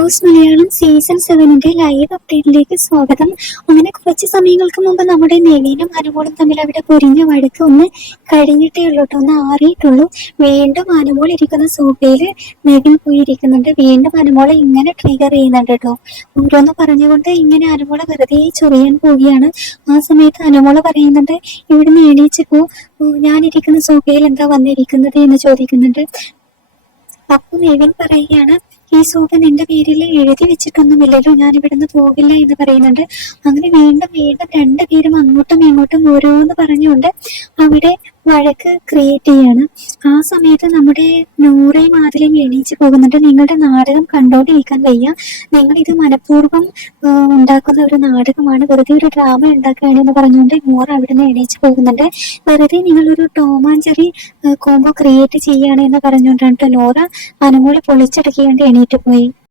House Malayalam season സെവനിന്റെ live അപ്ഡേറ്റിലേക്ക് സ്വാഗതം. അങ്ങനെ കുറച്ച് സമയങ്ങൾക്ക് മുമ്പ് നമ്മുടെ നെവീനും അനുമോളും തമ്മിൽ അവിടെ പൊരിഞ്ഞ വഴക്ക് ഒന്ന് കഴിഞ്ഞിട്ടേ ഉള്ളൂ കേട്ടോ. ഒന്ന് ആറിയിട്ടുള്ളൂ. വീണ്ടും അനുമോൾ ഇരിക്കുന്ന സോഫയിൽ നെവിൻ പോയിരിക്കുന്നുണ്ട്. വീണ്ടും അനുമോളെ ഇങ്ങനെ ട്രിഗർ ചെയ്യുന്നുണ്ട് കേട്ടോ. ഓരോന്ന് പറഞ്ഞുകൊണ്ട് ഇങ്ങനെ അനുമോളെ വെറുതെ ചൊറിയാൻ പോവുകയാണ്. ആ സമയത്ത് അനുമോൾ പറയുന്നുണ്ട് ഇവിടുന്ന് എണീച്ചപ്പോ ഞാനിരിക്കുന്ന സോഫയിൽ എന്താ വന്നിരിക്കുന്നത്? എന്ന് ചോദിക്കുന്നുണ്ട്. അപ്പൊ നെവിൻ പറയുകയാണ് ഈ സോഫ നിന്റെ പേരിൽ എഴുതി വെച്ചിട്ടൊന്നുമില്ലല്ലോ ഞാൻ ഇവിടുന്ന് പോകില്ല എന്ന് പറയുന്നുണ്ട്. അങ്ങനെ വീണ്ടും വീണ്ടും രണ്ടുപേരും അങ്ങോട്ടും ഇങ്ങോട്ടും ഓരോന്ന് പറഞ്ഞുകൊണ്ട് അവിടെ വഴക്ക് ക്രിയേറ്റ് ചെയ്യാണ്. ആ സമയത്ത് നമ്മുടെ നൂറയും മാതിരിയും എണീച്ച് പോകുന്നുണ്ട്. നിങ്ങളുടെ നാടകം കണ്ടോണ്ടിരിക്കാൻ വയ്യ. നിങ്ങൾ ഇത് മനഃപൂർവം ഉണ്ടാക്കുന്ന ഒരു നാടകമാണ്. വെറുതെ ഒരു ഡ്രാമ ഉണ്ടാക്കുകയാണ് എന്ന് പറഞ്ഞുകൊണ്ട് നൂറ അവിടുന്ന് എണീച്ച് പോകുന്നുണ്ട്. വെറുതെ നിങ്ങൾ ഒരു ടോമാഞ്ചറി കോംബോ ക്രിയേറ്റ് ചെയ്യുകയാണ് എന്ന് പറഞ്ഞുകൊണ്ടാണ് നൂറ നോറ പൊളിച്ചെടുക്കേണ്ടി എണീറ്റ് പോയി.